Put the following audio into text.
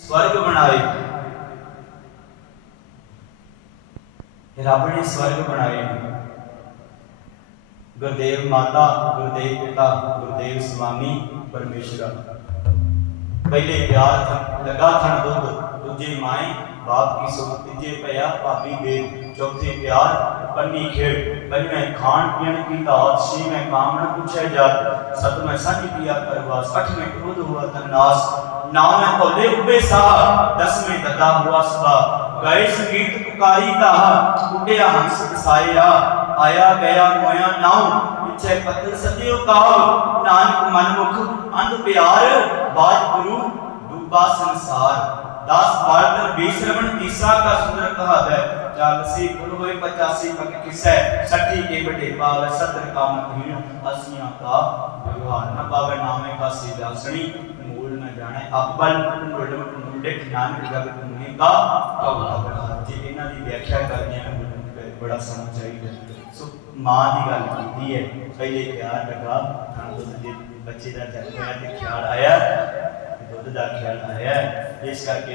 ਸਵਰਗ ਬਣਾਏ ਰੱਬ ਨੇ ਸਵਰਗ ਬਣਾਏ ਗੁਰਦੇਵ ਮਾਤਾ ਗੁਰਦੇਵ ਪਿਤਾ ਗੁਰਦੇਵ ਸੁਆਮੀ ਪਰਮੇਸ਼ਰ ਪਹਿਲੇ ਪਿਆਰ ਲਗਾ ਥਣ ਦੁੱਧ ਦੂਜੇ ਮਾਏ ਬਾਪ ਕੀ ਸੁਖ ਤੀਜੇ ਪਿਆ ਭਾਬੀ ਦੇ ਚੌਥੇ ਪਿਆਰ ਪੰਨੀ ਖੇਡ ਪੰਜਵੇਂ ਖਾਣ ਪੀਣ ਕੀ ਦਾਤ ਛੇਵੇਂ ਕਾਮਣ ਪੁੱਛੇ ਜਾਤ ਸਤਵੇਂ ਸਾਂਝੀ ਪਿਆ ਪਰਵਾਸ ਅੱਠਵੇਂ ਕ੍ਰੋਧ ਹੁਆ ਤਨਾਸ ਨੌਵੇਂ ਭੋਲੇ ਉੱਬੇ ਸਾਹ, ਦਸਵੇਂ ਦਦਾ ਹੁਆ ਸਦਾ ਗਏ ਸੰਗੀਤ ਪੁਕਾਰੀ ਦਾ ਉੱਡਿਆ ਹੰਸ ਵਸਾਇਆ। ਆਇਆ ਗਿਆ ਮੋਇਆ ਨਾਉ, ਪਿੱਛੇ ਪਤਲ ਸਜਿਓ ਕਾਲ ਨਾਨਕ ਮਨਮੁਖ ਅੰਧ ਪਿਆਰ, ਬਾਜ ਗੁਰੂ ਡੂਬਾ ਸੰਸਾਰ। ਦਸ ਬਾਲਤਨ ਬੀਸ ਰਮਣ ਤੀਸਾ ਕਾ ਸੁੰਦਰ ਕਹਾਵ ਹੈ ਚਾਲਸੀ ਕੁਲ ਹੋਏ 85 ਪਕ ਕਿਸੈ। ਸੱਠੀ ਕੇ ਬਟੇ ਪਾਵ ਸਤਰ ਕਾਮ ਧੀਣ ਅਸੀਆਂ ਕਾ ਵਿਵਹਾਰ ਨ ਪਾਵੇ ਨਾਮੇ ਕਾ ਸੀ ਵਿਆਸਣੀ ਮੂਲ ਨ ਅਕਬਲ ਮੁੱਢ ਮੁੱਢੇ ਨਾਨਕ ਜਗਤ ਤੁਮੇ ਕਾ ਕਉਲਾ ਬੜਾ ਜੇ ਇਹਨਾਂ ਦੀ ਵਿਆਖਿਆ ਕਰਨੀ ਹੈ ਬੜਾ ਸਮਾਂ ਚਾਹੀਦਾ ਸੋ ਮਾਂ ਦੀ ਗੱਲ ਕੀਤੀ ਹੈ। ਪਹਿਲੇ ਪਿਆਰ ਲਗਾ ਤਾਂ ਦੁੱਧ ਬੱਚੇ ਦਾ ਜਨਮ ਹੋਇਆ ਤੇ ਖਿਆਲ ਆਇਆ ਦੁੱਧ ਦਾ ਖਿਆਲ ਆਇਆ। ਇਸ ਕਰਕੇ